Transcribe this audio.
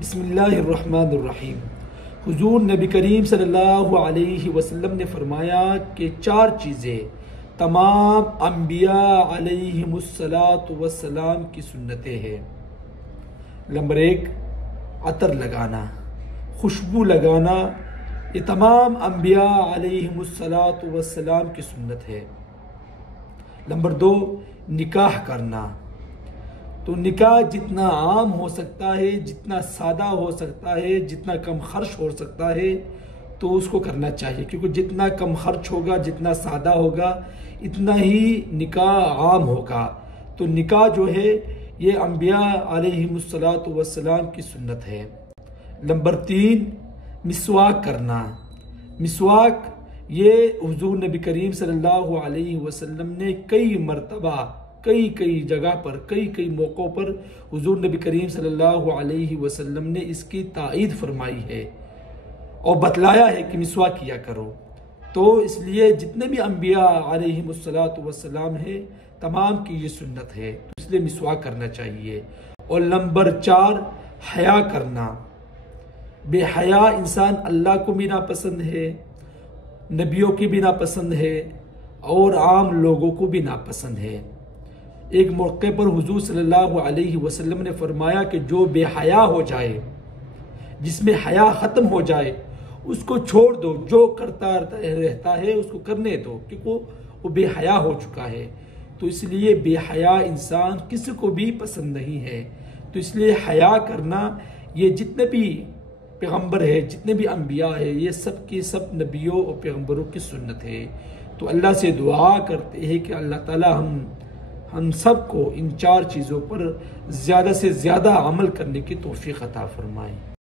بسم اللہ الرحمن الرحیم۔ حضور نبی کریم صلی اللہ علیہ وسلم نے فرمایا کہ 4 چیزیں تمام انبیاء علیہم السلام کی سنتیں ہیں۔ نمبر 1، عطر لگانا، خوشبو لگانا، یہ تمام انبیاء علیہم السلام کی سنت ہے۔ نمبر 2، نکاح کرنا، تو نکاح جتنا عام ہو سکتا ہے، جتنا سادہ ہو سکتا ہے، جتنا کم خرچ ہو سکتا ہے تو اس کو کرنا چاہیے، کیونکہ جتنا کم خرچ ہوگا، جتنا سادہ ہوگا، اتنا ہی نکاح عام ہوگا۔ تو نکاح جو ہے یہ انبیاء علیہم السلام کی سنت ہے۔ نمبر 3، مسواک کرنا۔ مسواک یہ حضور نبی کریم صلی اللہ علیہ وسلم نے کئی مرتبہ کئی جگہ پر کئی موقعوں پر حضور نبی کریم صلی اللہ علیہ وسلم نے اس کی تائید فرمائی ہے اور بتلایا ہے کہ مسواک کیا کرو۔ تو اس لیے جتنے بھی انبیاء علیہم السلام ہیں تمام کی یہ سنت ہے، تو اس لیے مسواک کرنا چاہیے۔ اور نمبر 4، حیا کرنا۔ بے حیا انسان اللہ کو بھی ناپسند ہے، نبیوں کی بھی ناپسند ہے اور عام لوگوں کو بھی ناپسند ہے۔ ایک موقع پر حضور صلی اللہ علیہ وسلم نے فرمایا کہ جو بے حیا ہو جائے، جس میں حیا ختم ہو جائے، اس کو چھوڑ دو، جو کرتا رہتا ہے اس کو کرنے دو، کیونکہ وہ بے حیا ہو چکا ہے۔ تو اس لیے بے حیا انسان کسی کو بھی پسند نہیں ہے۔ تو اس لیے حیا کرنا، یہ جتنے بھی پیغمبر ہے، جتنے بھی انبیاء ہیں، یہ سب کی سب نبیوں اور پیغمبروں کی سنت ہے۔ تو اللہ سے دعا کرتے ہیں کہ اللہ تعالی ہم سب کو ان 4 چیزوں پر زیادہ سے زیادہ عمل کرنے کی توفیق عطا فرمائے۔